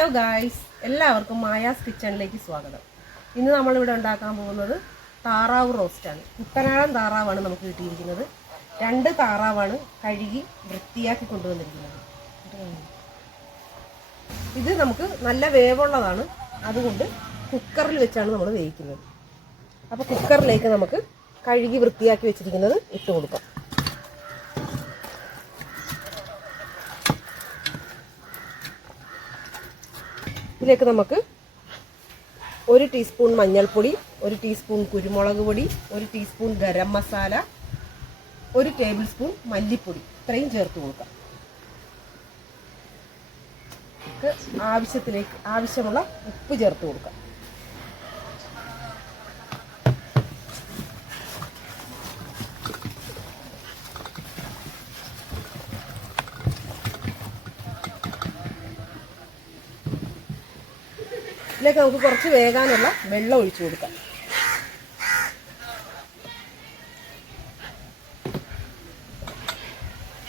Hello guys എല്ലാവർക്കും Maya's കിച്ചണിലേക്ക് സ്വാഗതം. ഇന്ന് നമ്മളിവിടെ ഉണ്ടാക്കാൻ പോകുന്നത് താറാവ് റോസ്റ്റാണ് കുട്ടനാടൻ താറാവാണ് നമുക്ക് കിട്ടിയിരിക്കുന്നത്. രണ്ട് താറാവാണ് കഴുകി വൃത്തിയാക്കി കൊണ്ടുവന്നിരിക്കുന്നത്. ഇത് നമുക്ക് നല്ല വേവുള്ളതാണ്. അതുകൊണ്ട് കുക്കറിൽ വെച്ചാണ് നമ്മൾ വേവിക്കുന്നത്. അപ്പോൾ കുക്കറിലേക്ക് നമുക്ക് കഴുകി വൃത്തിയാക്കി വെച്ചിരിക്കുന്നത് ഇട്ട് കൊടുക്കാം. ഇതിലേക്ക് നമുക്ക് ഒരു ടീസ്പൂൺ മഞ്ഞൾപ്പൊടി ഒരു ടീസ്പൂൺ കുരുമുളക് പൊടി ഒരു ടീസ്പൂൺ ഗരം മസാല ഒരു ടേബിൾ സ്പൂൺ മല്ലിപ്പൊടി. ഇത്രയും ചേർത്ത് കൊടുക്കാം. ആവശ്യത്തിലേക്ക് ആവശ്യമുള്ള ഉപ്പ് ചേർത്ത് കൊടുക്കാം. ഇതിലേക്ക് നമുക്ക് കുറച്ച് വേഗാനുള്ള വെള്ളം ഒഴിച്ചു കൊടുക്കാം.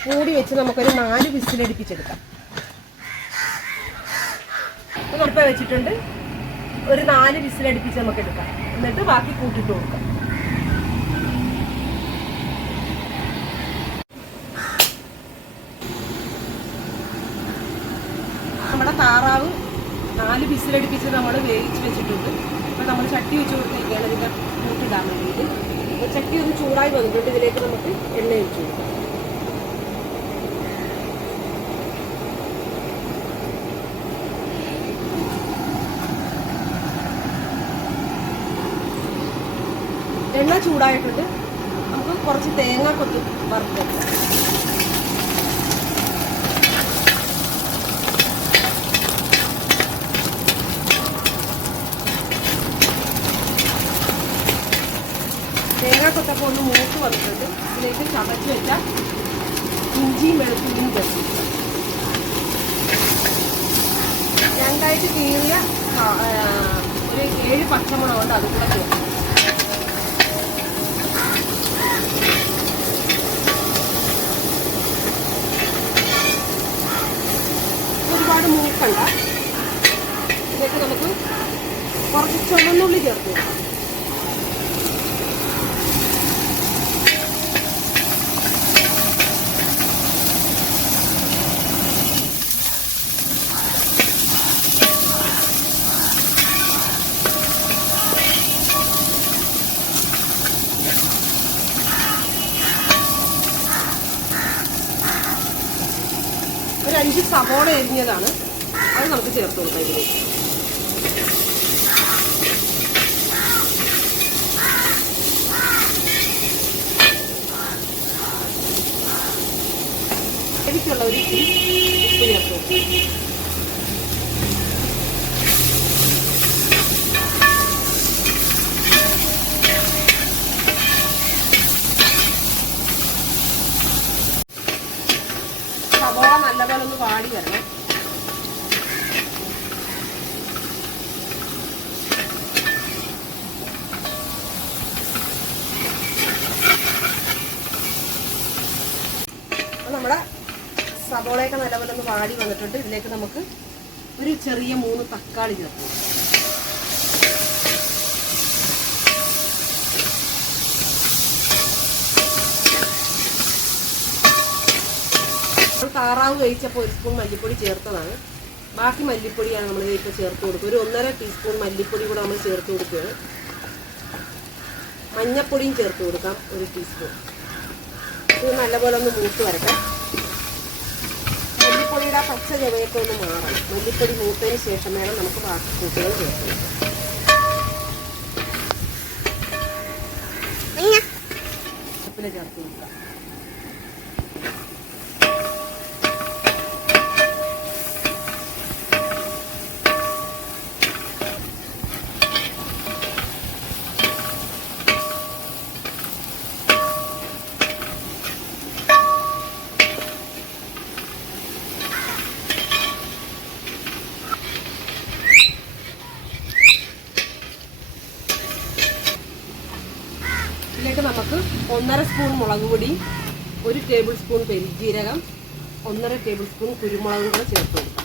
കൂടി വെച്ച് നമുക്കൊരു നാല് വിസിലടിപ്പിച്ചെടുക്കാം അടുപ്പ വെച്ചിട്ടുണ്ട് ഒരു നാല് വിസിലടിപ്പിച്ച് നമുക്ക് എടുക്കാം എന്നിട്ട് ബാക്കി കൂട്ടിട്ട് കൊടുക്കാം നമ്മുടെ താറാവ് നാല് നമ്മൾ വേവിച്ച് വെച്ചിട്ടുണ്ട്. അപ്പോൾ നമ്മൾ ചട്ടി വെച്ച് കൊടുത്തിരിക്കുകയാണ് ഇതിന്റെ കൂട്ടിടാൻ വേണ്ടിയിട്ട്. ചട്ടി ഒന്ന് ചൂടായി വന്നിട്ടുണ്ട്. ഇതിലേക്ക് നമുക്ക് എണ്ണ ഒഴിച്ച് കൊടുക്കാം. എണ്ണ ചൂടായിട്ടുണ്ട്. നമുക്ക് കുറച്ച് തേങ്ങ കൊത്തി വറുത്തെടുക്കാം. ഒന്ന് മൂത്ത് വന്നിട്ടുണ്ട്. ഇതിലേക്ക് ചതച്ച് വെച്ച ഇഞ്ചിയും വെളുത്തുള്ളിയും ചേർത്ത് രണ്ടായിട്ട് കീറിയ ഒരു ഏഴ് പച്ചമുളകുണ്ട് അതും കൂടെ ചേർത്ത് ഒരുപാട് മൂക്കണ്ട. ഇതിലേക്ക് നമുക്ക് കുറച്ച് ചുവന്നുള്ളി ചേർത്ത് കൊടുക്കാം. ഒരു അഞ്ച് സവോള എരിഞ്ഞതാണ് അത് നമുക്ക് ചേർത്ത് കൊടുക്കാം ഇതിലേക്ക്. എനിക്കുള്ള ഒരു ചേർത്ത് കൊടുക്കാം സവോള നല്ലപോലെ ഒന്ന് വാടി വരണം. നമ്മുടെ സവോളയൊക്കെ നല്ലപോലെ ഒന്ന് വാടി വന്നിട്ടുണ്ട്. ഇതിലേക്ക് നമുക്ക് ഒരു ചെറിയ മൂന്ന് തക്കാളി ചേർത്ത് താറാവ് കഴിച്ചപ്പോൾ ഒരു സ്പൂൺ മല്ലിപ്പൊടി ചേർത്തതാണ്. ബാക്കി മല്ലിപ്പൊടിയാണ് നമ്മൾ ഇപ്പോൾ ചേർത്ത് കൊടുക്കുക. ഒരു ഒന്നര ടീസ്പൂൺ മല്ലിപ്പൊടി കൂടെ നമ്മൾ ചേർത്ത് കൊടുക്കുക മഞ്ഞപ്പൊടിയും ചേർത്ത് കൊടുക്കാം ഒരു ടീസ്പൂൺ. ഇത് നല്ലപോലെ ഒന്ന് മൂത്ത് വരട്ടെ. മല്ലിപ്പൊടിയുടെ പച്ച ചുവയൊക്കെ ഒന്ന് മാറണം. മല്ലിപ്പൊടി മൂത്തതിന് ശേഷം വേണം നമുക്ക് ബാക്കി കൂട്ടുകൾ ചേർത്ത് കൊടുക്കാം. ചേർത്ത് കൊടുക്കാം. ഇതിലേക്ക് നമുക്ക് ഒന്നര സ്പൂൺ മുളക് പൊടി ഒരു ടേബിൾ സ്പൂൺ പെരുജീരകം ഒന്നര ടേബിൾ സ്പൂൺ കുരുമുളകും കൂടെ ചേർത്ത് കൊടുക്കാം.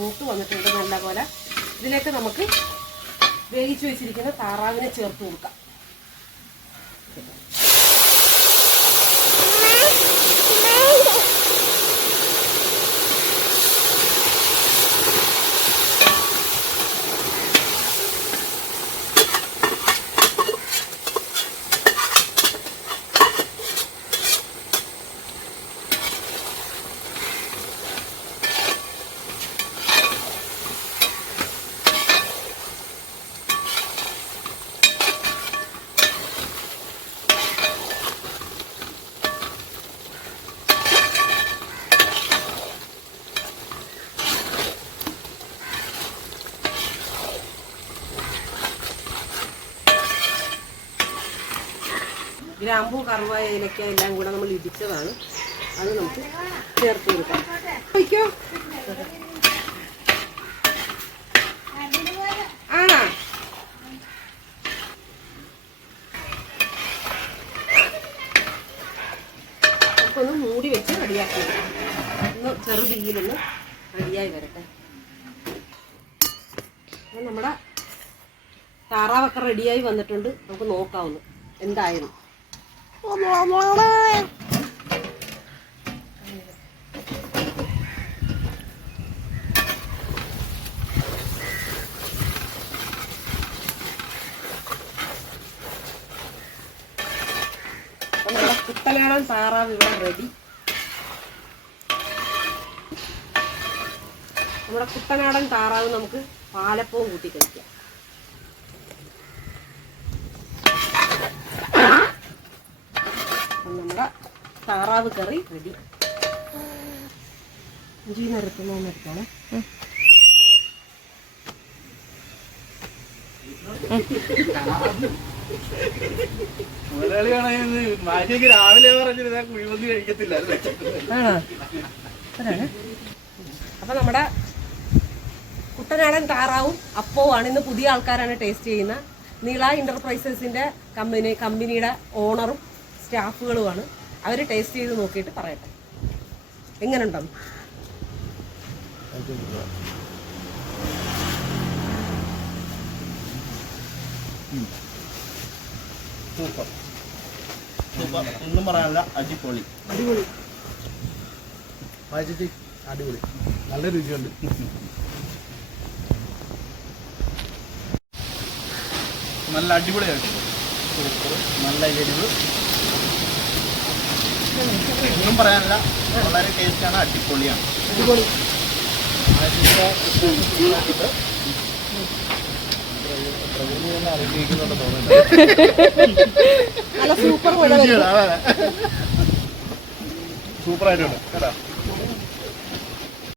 മൂത്ത് വന്നിട്ടുണ്ട് നല്ല പോലെ. ഇതിലേക്ക് നമുക്ക് വേവിച്ച് വെച്ചിരിക്കുന്ന താറാവിനെ ചേർത്ത് കൊടുക്കാം. ഗ്രാമ്പൂ കറുവായ ഏലക്ക എല്ലാം കൂടെ നമ്മൾ ഇടിച്ചതാണ്. അത് നമുക്ക് ചേർത്ത് കൊടുക്കാം. ഒഴിക്കോ ആ നമുക്കൊന്ന് മൂടി വെച്ച് റെഡിയാക്കി ഒന്ന് ചെറു തീയിലൊന്ന് റെഡിയായി വരട്ടെ. നമ്മുടെ താറാവൊക്കെ റെഡിയായി വന്നിട്ടുണ്ട്. നമുക്ക് നോക്കാവുന്നു. അപ്പം നമ്മുടെ കുത്തനാടൻ താറാവ് ഇവിടെ റെഡി നമ്മുടെ കുട്ടനാടൻ താറാവ് നമുക്ക് പാലപ്പവും കൂട്ടി കഴിക്കാം. നമ്മുടെ താറാവ് കറി റെഡി. ഇഞ്ചി നിരത്തുന്ന ആണോ? അപ്പൊ നമ്മുടെ കുട്ടനാടൻ താറാവും അപ്പവുമാണ് ഇന്ന് പുതിയ ആൾക്കാരാണ് ടേസ്റ്റ് ചെയ്യുന്ന നീള എന്റർപ്രൈസസിന്റെ കമ്പനി കമ്പനിയുടെ ഓണറും സ്റ്റാഫുകളുമാണ്. അവർ ടേസ്റ്റ് ചെയ്ത് നോക്കിയിട്ട് പറയട്ടെ. എങ്ങനെയുണ്ടെന്ന് സൂപ്പർ. സൂപ്പർ. ഒന്നും പറയാനില്ല. അടിപൊളി. അടിപൊളി. ചേച്ചി അടിപൊളി. നല്ല രുചിയുണ്ട്. നല്ല അടിപൊളിയായിട്ട്. സൂപ്പർ. നല്ല എരിവ്. ഒന്നും പറയാനില്ല. വളരെ ടേസ്റ്റാണ് അടിപൊളിയാണ്. അടിപൊളി. അറിയിക്കുന്നുണ്ട് തോന്നുന്നുണ്ട് നല്ല സൂപ്പർ മഴ വരുന്നു സൂപ്പർ ആയിട്ടുണ്ട് കേട്ടോ.